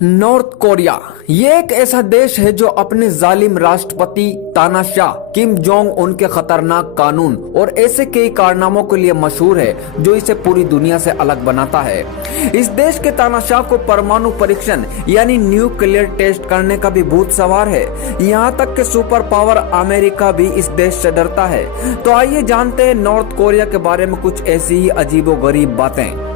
North Korea ये एक ऐसा देश है जो अपने जालिम राष्ट्रपति तानाशाह किम जोंग उन के खतरनाक कानून और ऐसे कई कारनामों के लिए मशहूर है जो इसे पूरी दुनिया से अलग बनाता है। इस देश के तानाशाह को परमाणु परीक्षण यानी न्यूक्लियर टेस्ट करने का भी भूत सवार है। यहाँ तक कि सुपर पावर अमेरिका भी इस देश से डरता है। तो आइए जानते हैं नॉर्थ कोरिया के बारे में कुछ ऐसी ही अजीबोगरीब बातें।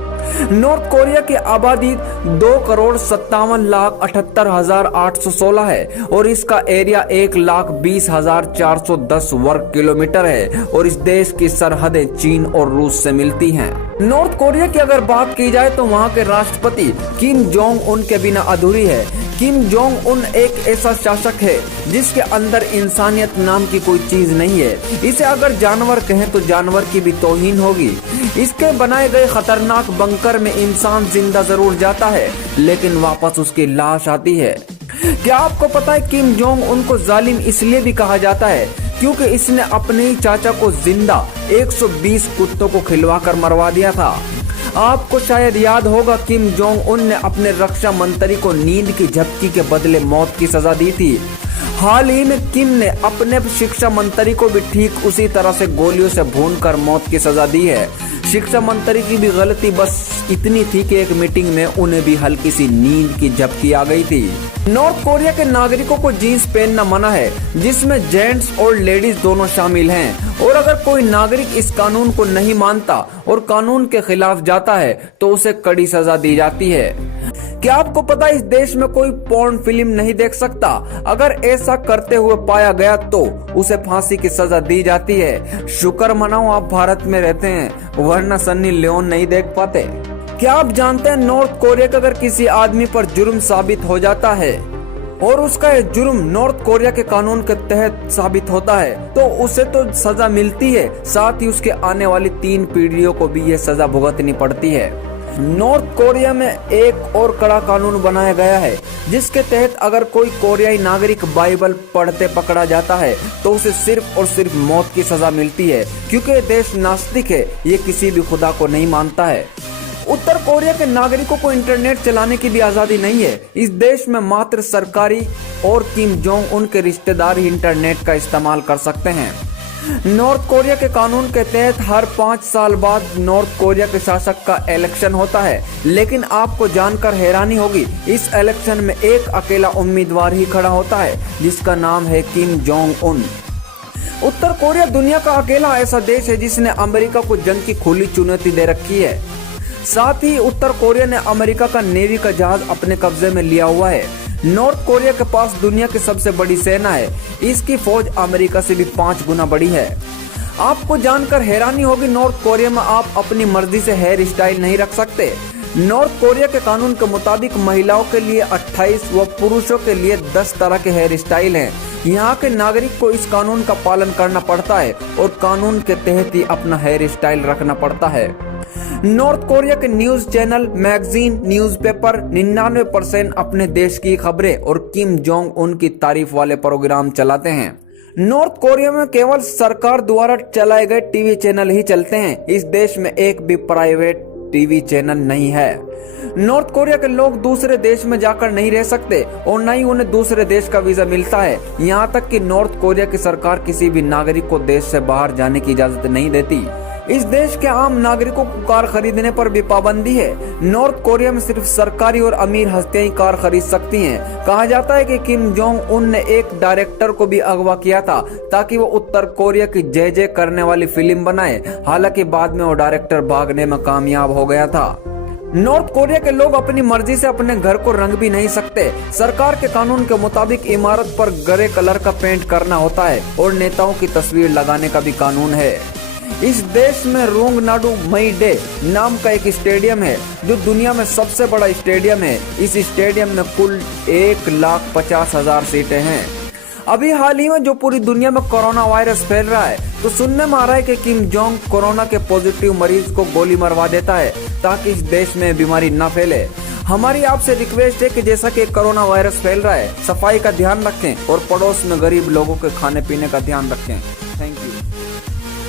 नॉर्थ कोरिया की आबादी 2,57,78,816 है और इसका एरिया 1,20,410 वर्ग किलोमीटर है और इस देश की सरहदें चीन और रूस से मिलती हैं। नॉर्थ कोरिया की अगर बात की जाए तो वहां के राष्ट्रपति किम जोंग उन के बिना अधूरी है। किम जोंग उन एक ऐसा शासक है जिसके अंदर इंसानियत नाम की कोई चीज नहीं है। इसे अगर जानवर कहें तो जानवर की भी तौहीन होगी। इसके बनाए गए खतरनाक बंकर में इंसान जिंदा जरूर जाता है लेकिन वापस उसकी लाश आती है। क्या आपको पता है किम जोंग उनको जालिम इसलिए भी कहा जाता है क्योंकि इसने अपने ही चाचा को जिंदा 120 कुत्तों को खिलवाकर मरवा दिया था। आपको शायद याद होगा किम जोंग उन ने अपने रक्षा मंत्री को नींद की झपकी के बदले मौत की सजा दी थी। हाल ही में किम ने अपने शिक्षा मंत्री को भी ठीक उसी तरह से गोलियों से भूनकर मौत की सजा दी है। शिक्षा मंत्री की भी गलती बस इतनी थी कि एक मीटिंग में उन्हें भी हल्की सी नींद की झपकी आ गई थी। नॉर्थ कोरिया के नागरिकों को जींस पहनना मना है जिसमें जेंट्स और लेडीज दोनों शामिल हैं और अगर कोई नागरिक इस कानून को नहीं मानता और कानून के खिलाफ जाता है तो उसे कड़ी सजा दी जाती है। क्या आपको पता है इस देश में कोई पोर्न फिल्म नहीं देख सकता? अगर ऐसा करते हुए पाया गया तो उसे फांसी की सजा दी जाती है। शुक्र मनाओ आप भारत में रहते हैं वरना सन्नी लियोन नहीं देख पाते। क्या आप जानते हैं नॉर्थ कोरिया का अगर किसी आदमी पर जुर्म साबित हो जाता है और उसका ये जुर्म नॉर्थ कोरिया के कानून के तहत साबित होता है तो उसे तो सजा मिलती है, साथ ही उसके आने वाली 3 पीढ़ियों को भी ये सजा भुगतनी पड़ती है। नॉर्थ कोरिया में एक और कड़ा कानून बनाया गया है जिसके तहत अगर कोई कोरियाई नागरिक बाइबल पढ़ते पकड़ा जाता है तो उसे सिर्फ और सिर्फ मौत की सजा मिलती है क्योंकि देश नास्तिक है, ये किसी भी खुदा को नहीं मानता है। उत्तर कोरिया के नागरिकों को इंटरनेट चलाने की भी आजादी नहीं है। इस देश में मात्र सरकारी और किम जोंग उन के रिश्तेदार ही इंटरनेट का इस्तेमाल कर सकते हैं। नॉर्थ कोरिया के कानून के तहत हर 5 साल बाद नॉर्थ कोरिया के शासक का इलेक्शन होता है, लेकिन आपको जानकर हैरानी होगी इस इलेक्शन में एक अकेला उम्मीदवार ही खड़ा होता है जिसका नाम है किम जोंग उन। उत्तर कोरिया दुनिया का अकेला ऐसा देश है जिसने अमेरिका को जंग की खुली चुनौती दे रखी है। साथ ही उत्तर कोरिया ने अमेरिका का नेवी का जहाज अपने कब्जे में लिया हुआ है। नॉर्थ कोरिया के पास दुनिया की सबसे बड़ी सेना है, इसकी फौज अमेरिका से भी 5 गुना बड़ी है। आपको जानकर हैरानी होगी नॉर्थ कोरिया में आप अपनी मर्जी से हेयर स्टाइल नहीं रख सकते। नॉर्थ कोरिया के कानून के मुताबिक महिलाओं के लिए 28 व पुरुषों के लिए 10 तरह के हेयर स्टाइल हैं। यहाँ के नागरिक को इस कानून का पालन करना पड़ता है और कानून के तहत ही अपना हेयर स्टाइल रखना पड़ता है। नॉर्थ कोरिया के न्यूज चैनल, मैगजीन, न्यूज़पेपर 99% अपने देश की खबरें और किम जोंग उन की तारीफ वाले प्रोग्राम चलाते हैं। नॉर्थ कोरिया में केवल सरकार द्वारा चलाए गए टीवी चैनल ही चलते हैं। इस देश में एक भी प्राइवेट टीवी चैनल नहीं है। नॉर्थ कोरिया के लोग दूसरे देश में जाकर नहीं रह सकते और न ही उन्हें दूसरे देश का वीजा मिलता है। यहाँ तक कि नॉर्थ कोरिया की सरकार किसी भी नागरिक को देश से बाहर जाने की इजाजत नहीं देती। इस देश के आम नागरिकों को कार खरीदने पर भी पाबंदी है। नॉर्थ कोरिया में सिर्फ सरकारी और अमीर हस्तियां ही कार खरीद सकती हैं। कहा जाता है कि किम जोंग उन ने एक डायरेक्टर को भी अगवा किया था ताकि वो उत्तर कोरिया की जय जय करने वाली फिल्म बनाए। हालांकि बाद में वो डायरेक्टर भागने में कामयाब हो गया था। नॉर्थ कोरिया के लोग अपनी मर्जी से अपने घर को रंग भी नहीं सकते। सरकार के कानून के मुताबिक इमारत पर ग्रे कलर का पेंट करना होता है और नेताओं की तस्वीर लगाने का भी कानून है। इस देश में रोंगनाडू मई डे नाम का एक स्टेडियम है जो दुनिया में सबसे बड़ा स्टेडियम है। इस स्टेडियम में कुल 1,50,000 सीटें हैं। अभी हाल ही में जो पूरी दुनिया में कोरोना वायरस फैल रहा है तो सुनने में आ रहा है कि किम जोंग कोरोना के पॉजिटिव मरीज को गोली मरवा देता है ताकि इस देश में बीमारी न फैले। हमारी आपसे रिक्वेस्ट है कि जैसा कि कोरोना वायरस फैल रहा है, सफाई का ध्यान रखें और पड़ोस में गरीब लोगों के खाने पीने का ध्यान रखें।